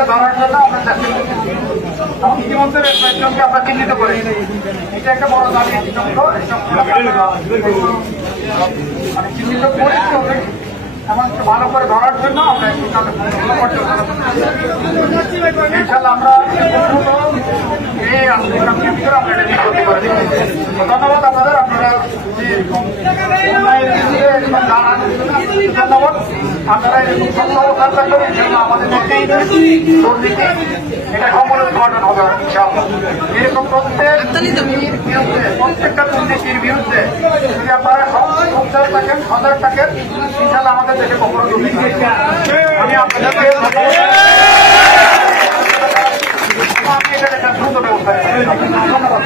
সন্ত্রাসীদেরকে ধরার জন্য আমরা চেষ্টা করছি এবং ইতিমধ্যে কয়েকজনকে আমরা চিহ্নিত করি। এটা একটা বড় দাবি মানে চিহ্নিত করেছি এবং ভালো করে ধরার জন্য আমরা ইনশাল্লাহ আমরা এই আন্দোলনের ভিতরে আমরা এটা নিষ্পত্তি করে দিচ্ছি। ধন্যবাদ আপনাদের, আপনারা ধন্যবাদ। আপনারা এরকম সত্য অবস্থান করবেন ইনশাল্লাহ আমাদের মধ্যেই দুর্নীতি এটা সমুদ্ঘটন হবে ইনশাল্লাহ। এরকম প্রত্যেকটা দুর্নীতির বিরুদ্ধে যদি আপনারা সন্ত্রাস থাকেন সজাগ থাকেন ইনশাল্লাহ আমাদের দেশে কখনো দুর্নীতি আমি আপনাদেরকে দ্রুত ব্যবস্থা ধন্যবাদ।